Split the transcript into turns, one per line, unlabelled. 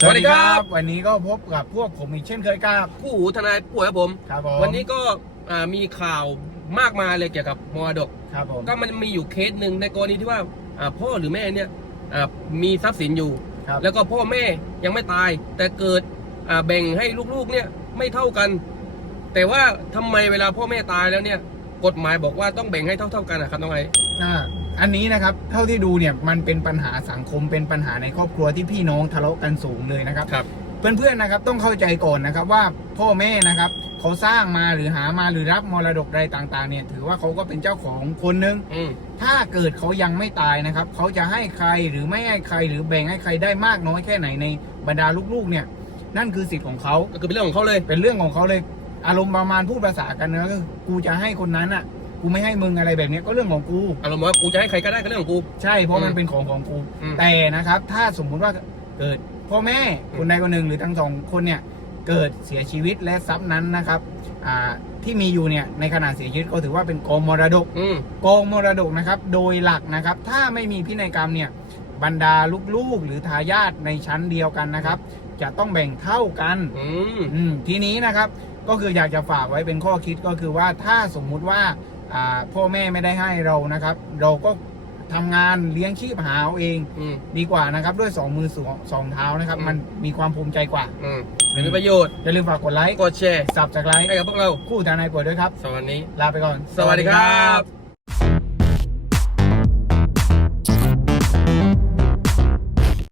สวัสดีครับ
วันนี้ก็พบกับพวกผมอีกเช่นเคยครับ
คู่หูทนายป่วยครับผม
ครับผม
วันนี้ก็อ่ามีข่าวมากมายเลยเกี่ยวกับมรดก
ครับผม
ก็มันมีอยู่เคสหนึ่งในกรณีที่ว่าอ่าพ่อหรือแม่เนี่ยอ่ามีทรัพย์สินอยู่
ครับ
แล้วก็พ่อแม่ยังไม่ตาย แต่เกิดอ่าแบ่งให้ลูกๆเนี่ยไม่เท่ากัน แต่ว่าทำไมเวลาพ่อแม่ตายแล้วเนี่ย กฎหมายบอกว่าต้องแบ่งให้เท่าๆกันนะครับน้องไอ้
อ่าอันนี้นะครับเท่าที่ดูเนี่ยมันเป็นปัญหาสังคมเป็นปัญหาในครอบครัวที่พี่น้องทะเลาะกันสูงเลยนะครับ
ครับ
เพื่อนๆนะครับต้องเข้าใจก่อนนะครับว่าพ่อแม่นะครับเขาสร้างมาหรือหามาหรือรับมรดกใดต่างๆเนี่ยถือว่าเขาก็เป็นเจ้าของคนหนึ่ง
อืม
ถ้าเกิดเขายังไม่ตายนะครับเขาจะให้ใครหรือไม่ให้ใครหรือแบ่งให้ใครได้มากน้อยแค่ไหนในบรรดาลูกๆเนี่ยนั่นคือสิทธิ์ของเขา
ก็คือเป็นเรื่องของเขาเลย
เป็นเรื่องของเขาเลยอารมณ์ประมาณพูดภาษากันนะก็คือกูจะให้คนนั้นอะ กูไม่ให้มึงอะไรแบบเนี้ยก็เรื่องของกู
อารมณ์ว่ากูจะให้ใครก็ได้ก็เรื่องของกู
ใช่เพราะมัน
อืม
เป็นของของกู
อืม
แต่นะครับ ถ้าสมมุติว่าเกิดพ่อแม่คนใดคนหนึ่งหรือทั้งสองคนเนี่ย เกิดเสียชีวิตและทรัพย์นั้นนะครับอ่าที่มีอยู่เนี่ยในขณะเสียชีวิตก็ถือว่าเป็นกองมรดก
อืม
กองมรดกนะครับ โดยหลักนะครับ ถ้าไม่มีพินัยกรรมเนี่ย บรรดาลูกๆ หรือทายาทในชั้นเดียวกันนะครับ จะต้องแบ่งเท่ากัน
อืม
อืมทีนี้นะครับก็คืออยากจะฝากไว้เป็นข้อคิดก็คือว่าถ้าสมมุติว่าอ่า พ่อแม่ไม่ได้ให้เรานะครับ เราก็ทำงานเลี้ยงชีพหาเอาเอง
อืม
ดีกว่านะครับ ด้วยสองมือสองสองเท้านะครับ
อืม
มันมีความภูมิใจกว่า
อืมเป็นประโยชน์
อย่าลืมฝากกดไลค์
กดแชร์
สับจากไลค์
ให้กับพวกเรา
คู่ทนายปวดด้วยครับ
สวัสดี
ลาไปก่อน
สวัสดีครับ